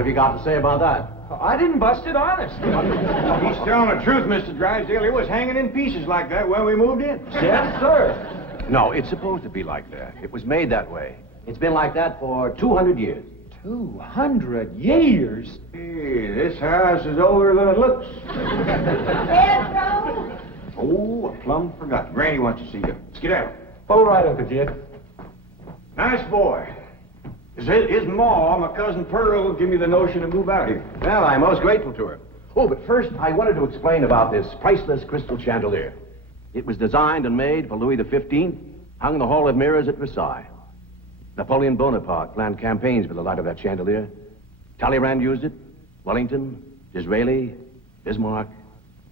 What have you got to say about that? I didn't bust it, honest. He's telling the truth, Mr. Drysdale. It was hanging in pieces like that when we moved in. Yes, sir. No, it's supposed to be like that. It was made that way. It's been like that for 200 years. 200 years? Hey, this house is older than it looks. Pedro? Oh, I plumb forgot. Granny wants to see you. Skedaddle. All right, Uncle Jed. Nice boy. His ma, my cousin Pearl, give me the notion to move out here. Well, I'm most grateful to her. Oh, but first, I wanted to explain about this priceless crystal chandelier. It was designed and made for Louis XV, hung in the Hall of Mirrors at Versailles. Napoleon Bonaparte planned campaigns with the light of that chandelier. Talleyrand used it. Wellington, Disraeli, Bismarck,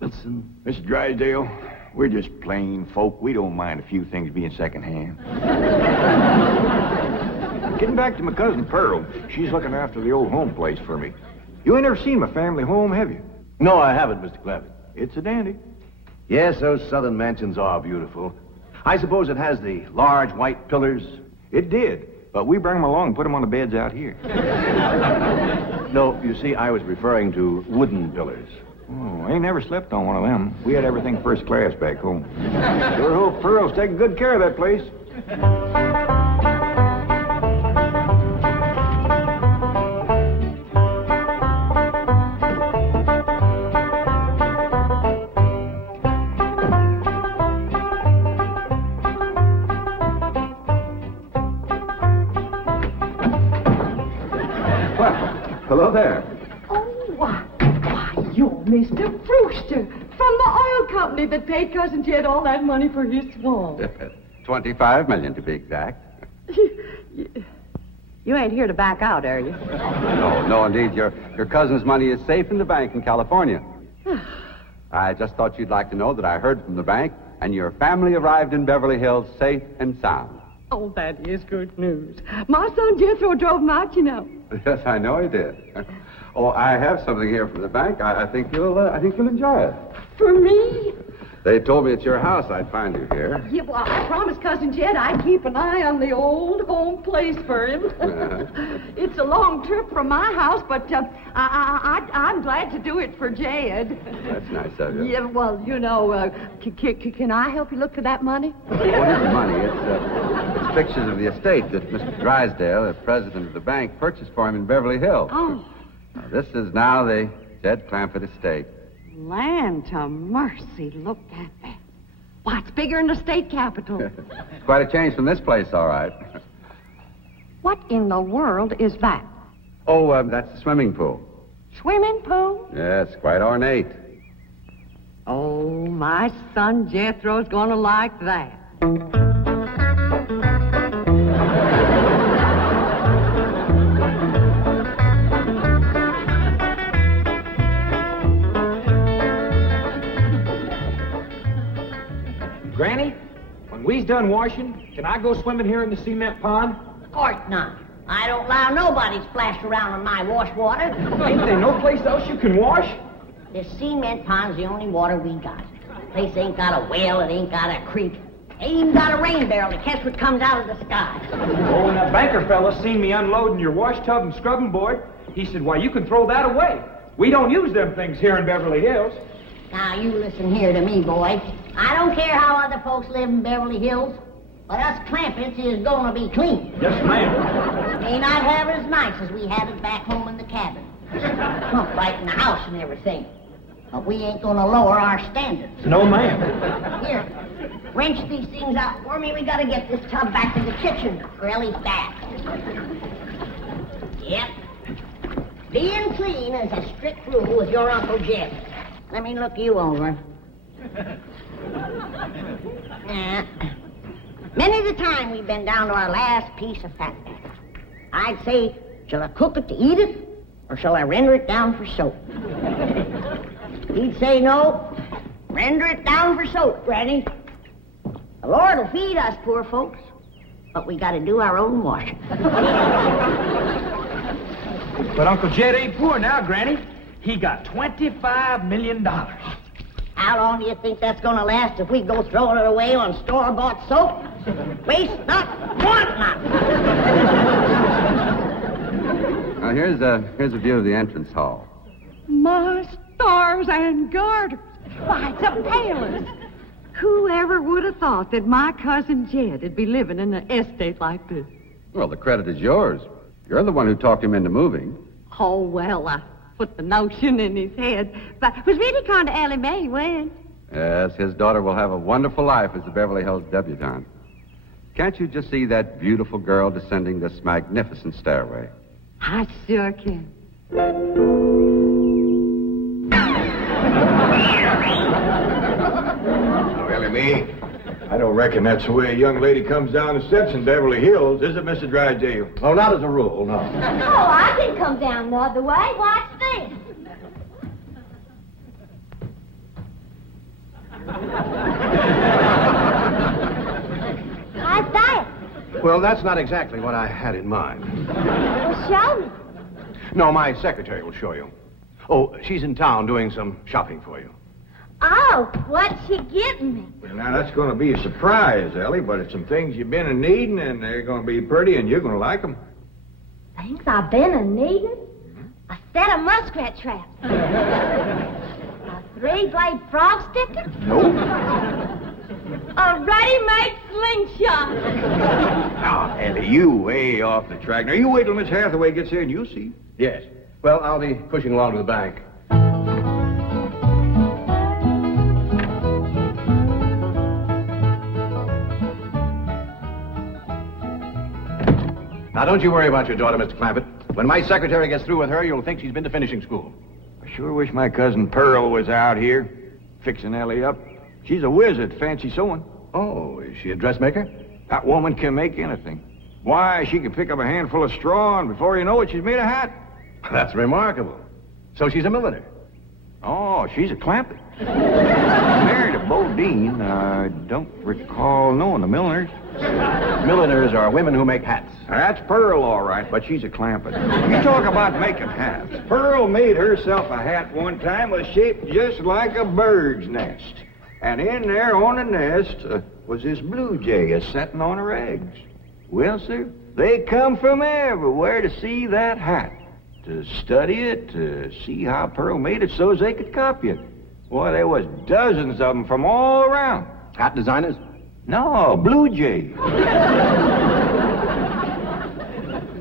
Wilson. Mr. Drysdale, we're just plain folk. We don't mind a few things being secondhand. Getting back to my cousin Pearl, she's looking after the old home place for me. You ain't never seen my family home, have you? No, I haven't, Mr. Clappett. It's a dandy. Yes, those southern mansions are beautiful. I suppose it has the large white pillars. It did, but we bring them along and put them on the beds out here. No, you see, I was referring to wooden pillars. Oh, I ain't never slept on one of them. We had everything first class back home. Sure hope Pearl's taking good care of that place. Hello there. Oh, why, you're Mr. Brewster from the oil company that paid Cousin Jed all that money for his swamp. 25 million to be exact. You ain't here to back out, are you? No, indeed. Your cousin's money is safe in the bank in California. I just thought you'd like to know that I heard from the bank, and your family arrived in Beverly Hills safe and sound. Oh, that is good news. My son Jethro drove him out, you know. Yes, I know he did. Oh, I have something here from the bank. I think you'll enjoy it. For me? They told me at your house I'd find you here. Yeah, well, I promised Cousin Jed I'd keep an eye on the old home place for him. It's a long trip from my house, but I'm glad to do it for Jed. That's nice of you. Yeah, well, you know, can I help you look for that money? What is money? It's pictures of the estate that Mr. Drysdale, the president of the bank, purchased for him in Beverly Hills. Oh. Now, this is now the Jed Clampett estate. Land to mercy, look at that. Why, it's bigger than the state capitol. It's quite a change from this place, all right. What in the world is that? Oh, that's the swimming pool. Swimming pool? Yes, quite ornate. Oh, my son Jethro's gonna like that. Granny, when we's done washing, can I go swimming here in the cement pond? Of course not. I don't allow nobody to splash around in my wash water. Ain't there no place else you can wash? This cement pond's the only water we got. Place ain't got a well, it ain't got a creek. Ain't even got a rain barrel to catch what comes out of the sky. Oh, when that banker fella seen me unloading your wash tub and scrubbing board, he said, why, you can throw that away. We don't use them things here in Beverly Hills. Now, you listen here to me, boy. I don't care how other folks live in Beverly Hills, but us Clampetts is gonna be clean. Yes, ma'am. May not have it as nice as we had it back home in the cabin. Plump right in the house and everything. But we ain't gonna lower our standards. No, ma'am. Here, wrench these things out for me. We gotta get this tub back to the kitchen for Ellie's bath. Yep. Being clean is a strict rule with your Uncle Jed. Let me look you over. Many the time we've been down to our last piece of fat. I'd say, shall I cook it to eat it, or shall I render it down for soap? He'd say, no, render it down for soap, Granny. The Lord will feed us poor folks, but we gotta do our own washing. But Uncle Jed ain't poor now, Granny. He got $25 million. How long do you think that's gonna last if we go throwing it away on store-bought soap? Waste not, want not. Now, here's a view of the entrance hall. My stars and garters. Why, it's a palace. Whoever would have thought that my cousin Jed would be living in an estate like this? Well, the credit is yours. You're the one who talked him into moving. Oh, well, I put the notion in his head. But it was really kind of Ellie Mae he went. Yes, his daughter will have a wonderful life as a Beverly Hills debutante. Can't you just see that beautiful girl descending this magnificent stairway? I sure can. Oh, Ellie Mae, I don't reckon that's the way a young lady comes down the steps in Beverly Hills, is it, Mr. Drysdale? Oh, not as a rule, no. Oh, I can come down the other way. Watch this. How's that? Well, that's not exactly what I had in mind. Well, show me. No, my secretary will show you. Oh, she's in town doing some shopping for you. Oh, what's she getting me? Well, now, that's going to be a surprise, Ellie, but it's some things you've been in needing, and they're going to be pretty, and you're going to like them. Things I've been a needing? A set of muskrat traps. A three-blade frog sticker? Nope. A ready-made slingshot. Now, Ellie, you way off the track. Now, you wait till Miss Hathaway gets here, and you'll see. Yes. Well, I'll be pushing along to the bank. Now, don't you worry about your daughter, Mr. Clampett. When my secretary gets through with her, you'll think she's been to finishing school. I sure wish my cousin Pearl was out here, fixing Ellie up. She's a whiz at fancy sewing. Oh, is she a dressmaker? That woman can make anything. Why, she can pick up a handful of straw, and before you know it, she's made a hat. That's remarkable. So she's a milliner. Oh, she's a Clampett. Married a Bodine. I don't recall knowing the milliners. Milliners are women who make hats. That's Pearl, all right, but she's a Clampett. You talk about making hats. Pearl made herself a hat one time was shaped just like a bird's nest. And in there on the nest was this blue jay a-setting on her eggs. Well, sir, they come from everywhere to see that hat, to study it, to see how Pearl made it so as they could copy it. Boy, there was dozens of them from all around. Hat designers? No, blue jay.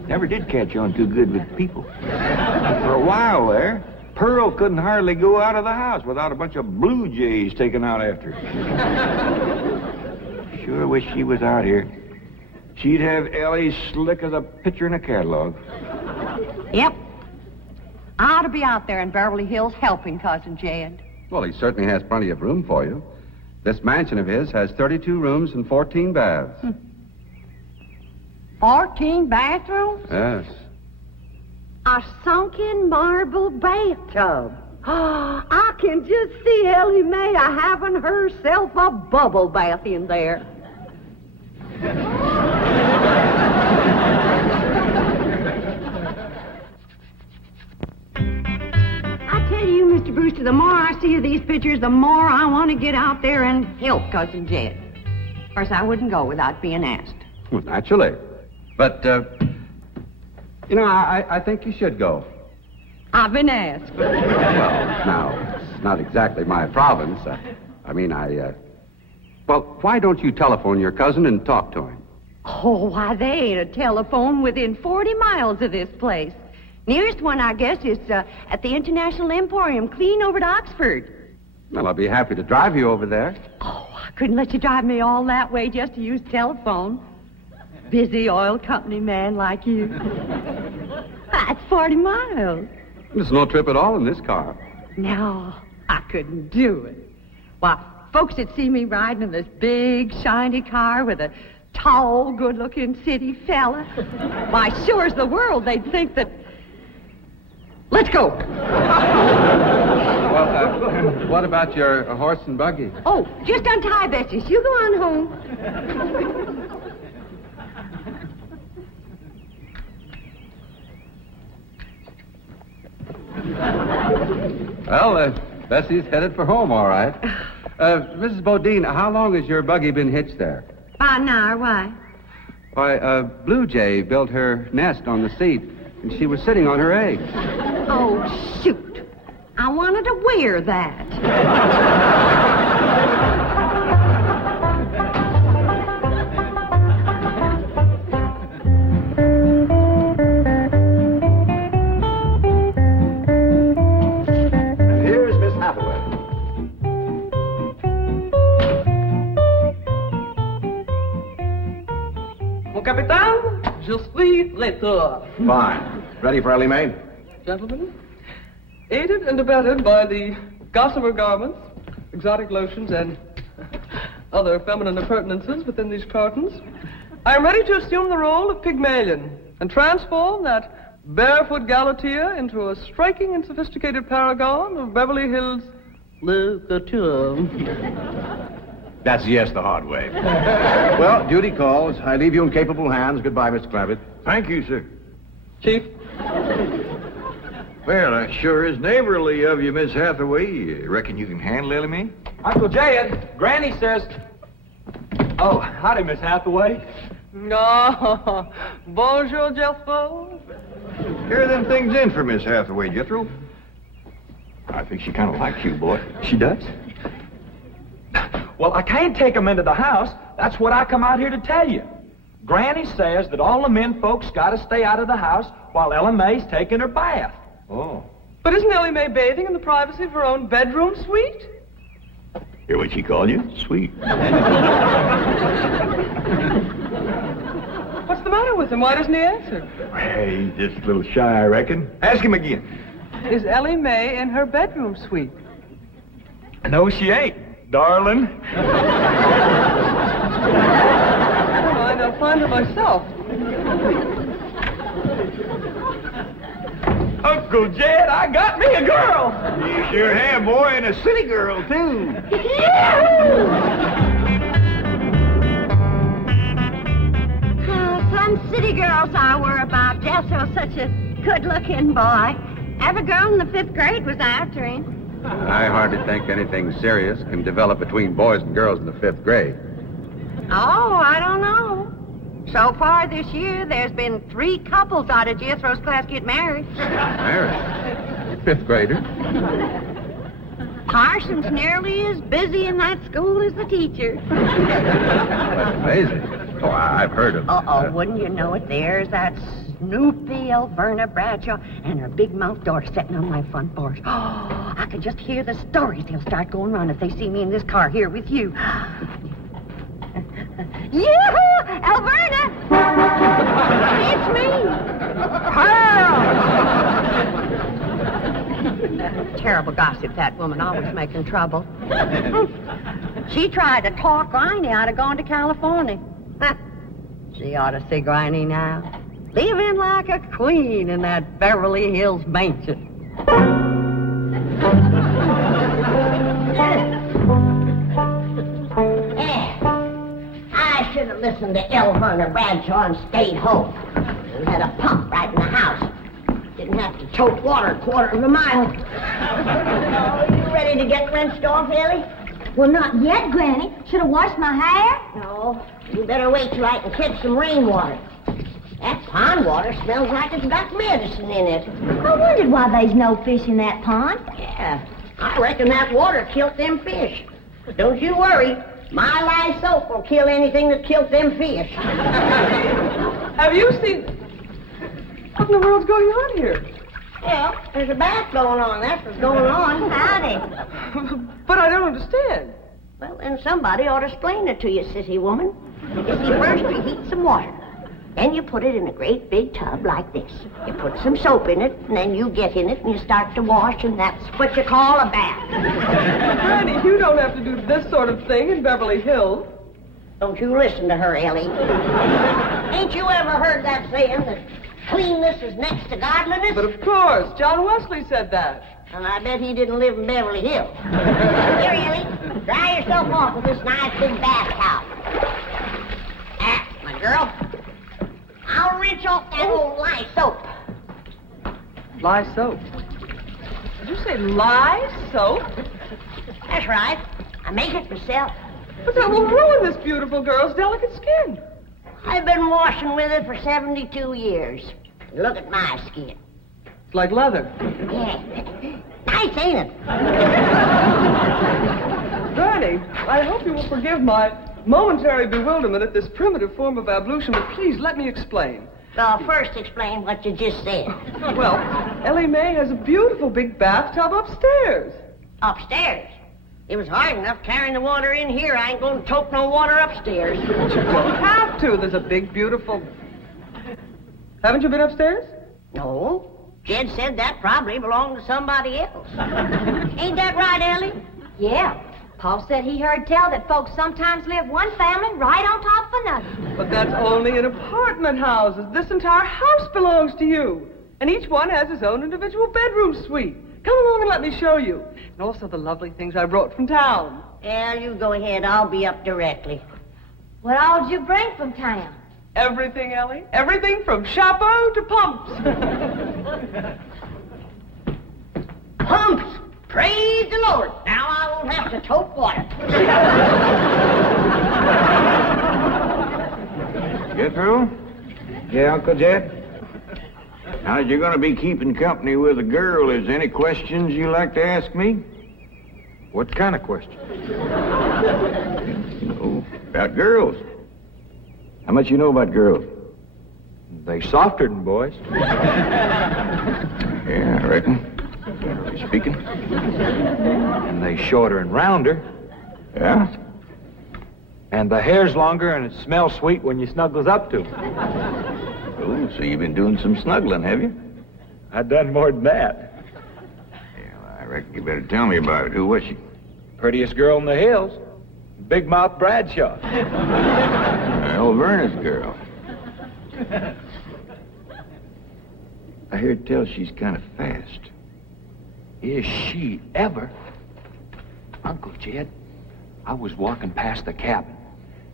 Never did catch on too good with people. For a while there, Pearl couldn't hardly go out of the house without a bunch of blue jays taken out after her. Sure wish she was out here. She'd have Ellie slick as a picture in a catalog. Yep. I ought to be out there in Beverly Hills helping Cousin Jed. Well, he certainly has plenty of room for you. This mansion of his has 32 rooms and 14 baths. 14 bathrooms? Yes. A sunken marble bathtub. I can just see Ellie Mae having herself a bubble bath in there. I tell you, Mr. Brewster, the more I see of these pictures, the more I want to get out there and help Cousin Jed. Of course, I wouldn't go without being asked. Well, naturally. But, I think you should go. I've been asked. Well, now, it's not exactly my province. Well, why don't you telephone your cousin and talk to him? Oh, why, they ain't a telephone within 40 miles of this place. Nearest one, I guess, is at the International Emporium, clean over to Oxford. Well, I'll be happy to drive you over there. Oh, I couldn't let you drive me all that way just to use telephone. Busy oil company man like you. That's 40 miles. There's no trip at all in this car. No, I couldn't do it. Why, folks that see me riding in this big, shiny car with a tall, good-looking city fella, why, sure as the world, they'd think that... Let's go. Well, what about your horse and buggy? Oh, just untie Bessie. You go on home. Well, Bessie's headed for home, all right. Mrs. Bodine, how long has your buggy been hitched there? About an hour, why? Why, Blue Jay built her nest on the seat, and she was sitting on her egg. Oh, shoot. I wanted to wear that. And here's Miss Hathaway. Mon capitaine, je suis traiteur. Fine. Ready for Ellie Mae? Gentlemen, aided and abetted by the gossamer garments, exotic lotions, and other feminine appurtenances within these cartons, I am ready to assume the role of Pygmalion and transform that barefoot galatea into a striking and sophisticated paragon of Beverly Hills literature. That's yes the hard way. Well, duty calls. I leave you in capable hands. Goodbye, Mr. Clavitt. Thank you, sir. Chief, Well, that sure is neighborly of you, Miss Hathaway. You reckon you can handle Ellie Mae? Uncle Jed, Granny says... Oh, howdy, Miss Hathaway. no, bonjour, Jethro. Here are them things in for Miss Hathaway, Jethro. I think she kind of likes you, boy. She does? Well, I can't take them into the house. That's what I come out here to tell you. Granny says that all the men folks got to stay out of the house while Ella Mae's taking her bath. Oh. But isn't Ellie Mae bathing in the privacy of her own bedroom suite? Hear what she called you? Sweet. What's the matter with him? Why doesn't he answer? Hey, he's just a little shy, I reckon. Ask him again. Is Ellie Mae in her bedroom suite? No, she ain't, darling. Fine, I'll find her myself. Uncle Jed, I got me a girl. You sure have, boy, and a city girl, too. Some city girls I were about. Jesso's such a good-looking boy. Every girl in the 5th grade was after him. I hardly think anything serious can develop between boys and girls in the 5th grade. Oh, I don't know. So far this year, there's been 3 couples out of Jethro's class get married. Married? 5th grader? Parson's nearly as busy in that school as the teacher. That's amazing. Oh, I've heard of Uh-oh, wouldn't you know it? There's that Snoopy Alverna Bradshaw and her big-mouthed daughter sitting on my front porch. Oh, I can just hear the stories they'll start going around if they see me in this car here with you. Yoo-hoo! Alverna! It's me! Pearl! Terrible gossip, that woman, always making trouble. She tried to talk Granny out of going to California. She ought to see Granny now. Living like a queen in that Beverly Hills mansion. I should have listened to Alverna Bradshaw and stayed home. We had a pump right in the house. Didn't have to tote water a quarter of a mile. You ready to get rinsed off, Ellie? Well, not yet, Granny. Should have washed my hair. No. You better wait till I can catch some rainwater. That pond water smells like it's got medicine in it. I wondered why there's no fish in that pond. Yeah, I reckon that water killed them fish. Don't you worry. My lye soap will kill anything that killed them fish. Have you seen... What in the world's going on here? Well, there's a bath going on. That's what's going on. Howdy. But I don't understand. Well, then somebody ought to explain it to you, sissy woman. You see, first you heat some water. Then you put it in a great big tub like this. You put some soap in it, and then you get in it, and you start to wash, and that's what you call a bath. Granny, you don't have to do this sort of thing in Beverly Hills. Don't you listen to her, Ellie. Ain't you ever heard that saying that cleanness is next to godliness? But of course, John Wesley said that. And I bet he didn't live in Beverly Hills. Here, Ellie, dry yourself off with this nice big bath towel. Ah, my girl. I'll rinse off that old lye soap. Lye soap. Did you say lye soap? That's right. I make it myself. But that will ruin this beautiful girl's delicate skin. I've been washing with it for 72 years. Look at my skin. It's like leather. Yeah. Nice, ain't it? Granny, I hope you will forgive my momentary bewilderment at this primitive form of ablution, but please let me explain. Well, first explain what you just said. Well, Ellie Mae has a beautiful big bathtub upstairs. Upstairs? It was hard enough carrying the water in here. I ain't going to tote no water upstairs. You don't have to. There's a big, beautiful... Haven't you been upstairs? No. Jed said that probably belonged to somebody else. Ain't that right, Ellie? Yeah. Paul said he heard tell that folks sometimes live one family right on top of another. But that's only in apartment houses. This entire house belongs to you. And each one has his own individual bedroom suite. Come along and let me show you. And also the lovely things I brought from town. Yeah, you go ahead. I'll be up directly. What all did you bring from town? Everything, Ellie. Everything from chapeau to pumps. Pumps! Praise the Lord. Now I won't have to tote water. Jethro? Yeah, Uncle Jed? Now, you're going to be keeping company with a girl. Is there any questions you like to ask me? What kind of question? About girls. How much you know about girls? They softer than boys. Yeah, I reckon. Generally speaking. And they shorter and rounder. Yeah? And the hair's longer and it smells sweet when you snuggles up to 'em. Oh, so you've been doing some snuggling, have you? I done more than that. Yeah, well, I reckon you better tell me about it. Who was she? Prettiest girl in the hills. Big Mouth Bradshaw. Well, Verna's girl. I hear tell she's kind of fast. Is she ever? Uncle Jed, I was walking past the cabin,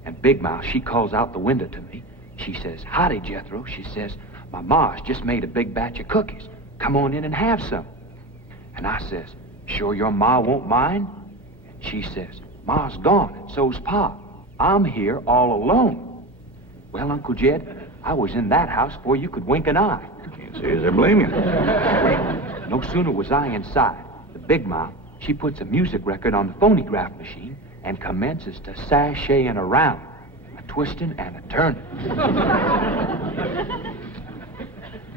and Big Mouth, she calls out the window to me. She says, "Howdy, Jethro." She says, "My ma's just made a big batch of cookies. Come on in and have some." And I says, "Sure your ma won't mind?" And she says, "Ma's gone, and so's Pa. I'm here all alone." Well, Uncle Jed, I was in that house before you could wink an eye. Can't say as I blame you. No sooner was I inside, the Big Mouth, she puts a music record on the phonograph machine and commences to sashaying around, a twisting and a turning.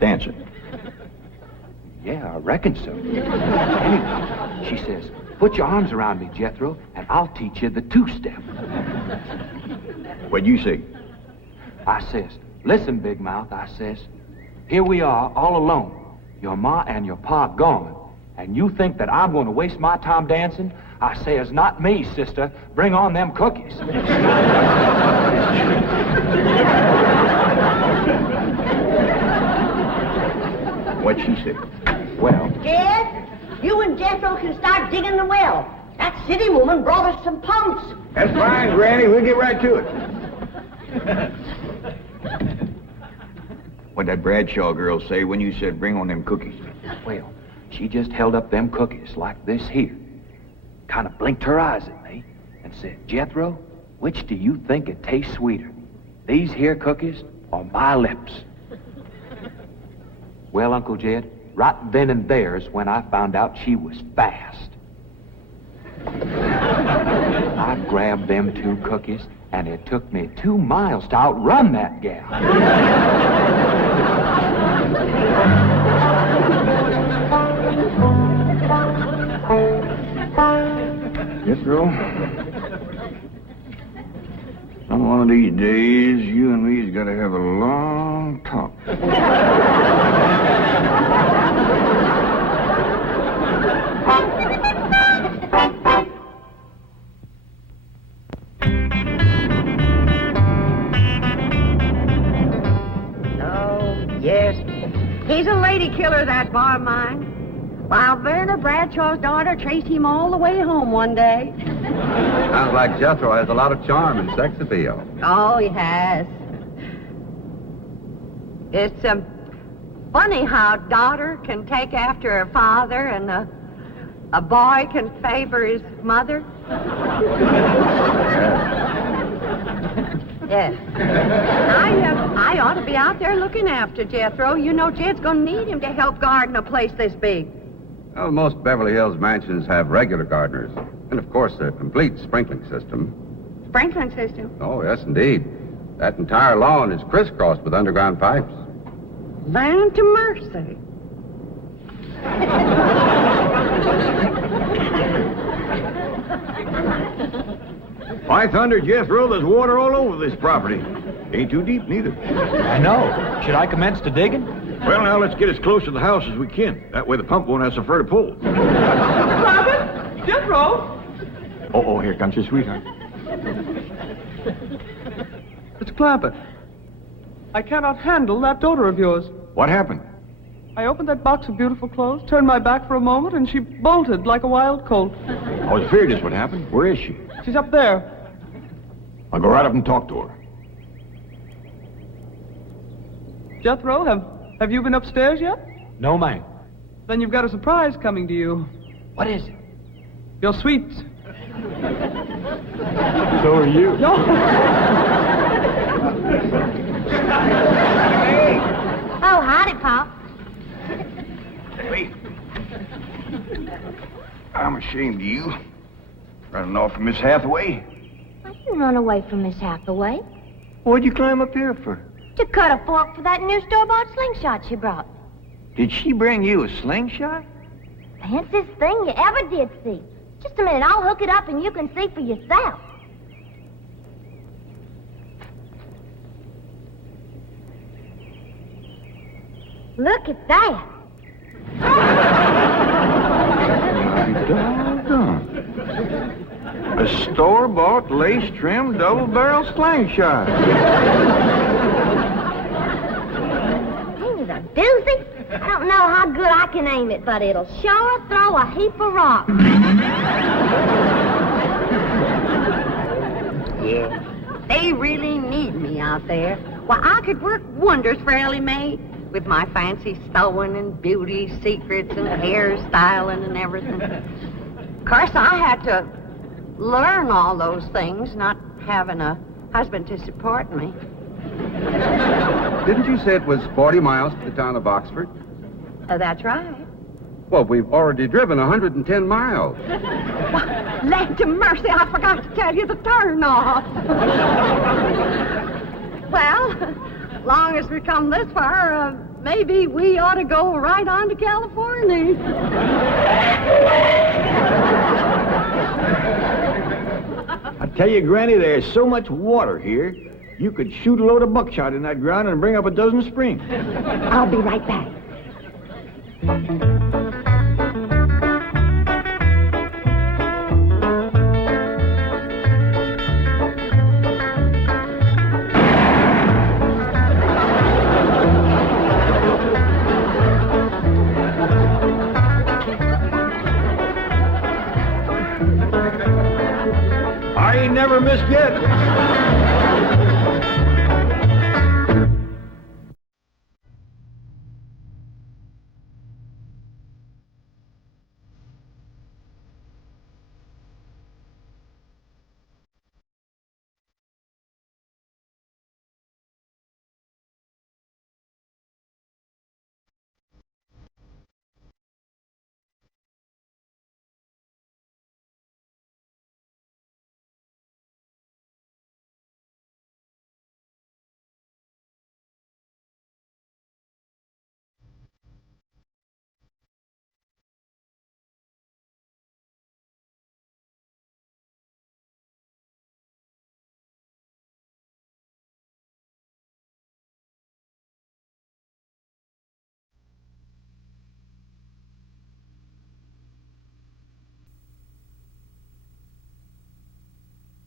Dancing. Yeah, I reckon so. Anyway, she says, "Put your arms around me, Jethro, and I'll teach you the two-step." What'd you say? I says, "Listen, Big Mouth," I says, "here we are all alone. Your ma and your pa gone. And you think that I'm going to waste my time dancing?" I says, "Not me, sister. Bring on them cookies." What'd she say? Well, Jed, you and Jethro can start digging the well. That city woman brought us some pumps. That's fine, Granny. We'll get right to it. What'd that Bradshaw girl say when you said bring on them cookies? well, she just held up them cookies like this here, kind of blinked her eyes at me, and said, "Jethro, which do you think it tastes sweeter, these here cookies or my lips?" Well, Uncle Jed, right then and there is when I found out she was fast. I grabbed them two cookies, and it took me 2 miles to outrun that gal. Jethro, some one of these days, you and me's got to have a long talk. Yes. He's a lady killer, that bar of mine. While Verna Bradshaw's daughter traced him all the way home one day. Sounds like Jethro has a lot of charm and sex appeal. Oh, he has. It's funny how daughter can take after her father and a boy can favor his mother. Yeah. I ought to be out there looking after Jethro. You know, Jed's going to need him to help garden a place this big. Well, most Beverly Hills mansions have regular gardeners. And, of course, a complete sprinkling system. Sprinkling system? Oh, yes, indeed. That entire lawn is crisscrossed with underground pipes. Land to mercy. By thunder, Jethro, there's water all over this property. Ain't too deep, neither. I know. Should I commence the digging? Well, now, let's get as close to the house as we can. That way the pump won't have so far to pull. Clampett? Jethro? Oh, here comes your sweetheart. It's Clampett. I cannot handle that daughter of yours. What happened? I opened that box of beautiful clothes, turned my back for a moment, and she bolted like a wild colt. I was afraid this would happen. Where is she? She's up there. I'll go right up and talk to her. Jethro, have you been upstairs yet? No, ma'am. Then you've got a surprise coming to you. What is it? Your sweets. So are you. Oh, howdy, Pop. Wait. I'm ashamed of you. Running off from Miss Hathaway. I didn't run away from Miss Hathaway. What'd you climb up here for? To cut a fork for that new store-bought slingshot she brought. Did she bring you a slingshot? Fanciest thing you ever did see. Just a minute, I'll hook it up and you can see for yourself. Look at that. Doggone. A store-bought, lace-trimmed, double-barrel slingshot. Ain't it a doozy? I don't know how good I can aim it, but it'll sure throw a heap of rocks. Yeah. They really need me out there. Why, I could work wonders for Ellie Mae with my fancy sewing and beauty secrets and hairstyling and everything. Of course, I had to learn all those things, not having a husband to support me. Didn't you say it was 40 miles to the town of Oxford? That's right. Well, we've already driven 110 miles. Land to mercy, I forgot to tell you the turn off. Well, long as we come this far, maybe we ought to go right on to California. I tell you, Granny, there's so much water here, you could shoot a load of buckshot in that ground and bring up a dozen springs. I'll be right back. I ain't never missed yet.